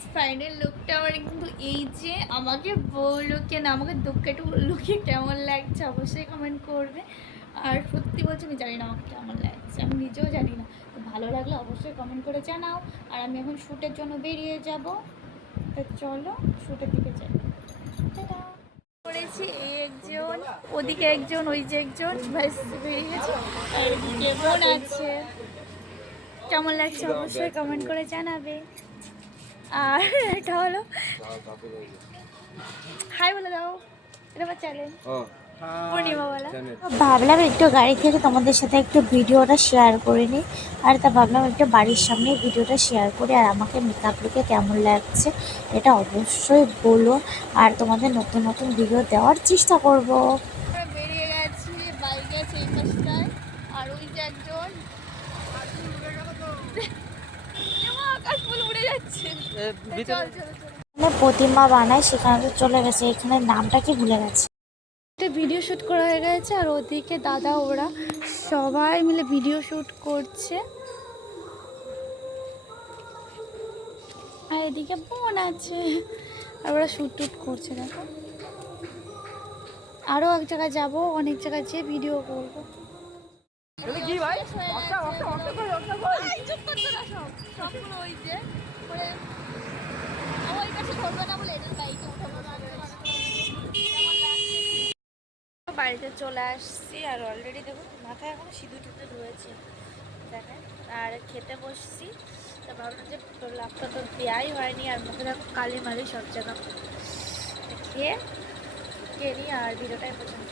Guys final লুকটা আমার কিন্তু এই যে আমাকে বললো কেন আমাকে দুঃখেটু লুকে কেমন লাগছে অবশ্যই কমেন্ট করবে। আর সত্যি বলছি আমি জানি না আমাকে কেমন লাগছে, আমি নিজেও জানি না। তো ভালো লাগলে অবশ্যই কমেন্ট করে জানাও। আর আমি এখন শ্যুটের জন্য বেরিয়ে যাব, তো চলো শ্যুটের দিকে যাই। করেছি এই একজন, ওদিকে একজন, ওই যে একজন, ব্যাস বেরিয়ে গেছি। আর এদিকে বোন আছে, কেমন লাগছে অবশ্যই কমেন্ট করে জানাবে। আর এটা হলো হাই বলে দাও, এটা আমার চ্যানেল পূর্ণিমাওয়ালা। ভাবলাম একটু গাড়ি থেকে তোমাদের সাথে একটু ভিডিওটা শেয়ার করে নিই। আর তা ভাবলাম একটু বাড়ির সামনে ভিডিওটা শেয়ার করি। আর আমাকে মেকআপ লুকে কেমন লাগছে এটা অবশ্যই বলো। আর তোমাদের নতুন নতুন ভিডিও দেওয়ার চেষ্টা করব। বেরিয়ে গেছি, বাইকে আছে এই পাশটায়। আর ওই যে একজন আকাশ ফুল উড়ে যাচ্ছে। চল চল চল, প্রতিমা বানায় সেখানে তো চলে গেছে, এখানে নামটা কি ভুলে গেছে। ভিডিও শ্যুট করা হয়ে গেছে আর ওদিকে দাদা ওরা সবাই মিলে ভিডিও শ্যুট করছে। আর এদিকে বোন আছে আর ওরা শ্যুট টুট করছে। দেখো আরও এক জায়গায় যাবো, অনেক জায়গায় যেয়ে ভিডিও করবো। বাড়িতে চলে আসছি আর অলরেডি দেখুন মাথায় এখনো সিঁদুর টিঁদুর রয়েছে দেখায়। আর খেতে বসছি, তো ভাবলাম যে লাভটা তো দেওয়াই হয়নি আর মুখে দেখো কালি মালি সব জায়গা। খেয়ে নিই আর ভিডিওটাই পছন্দ।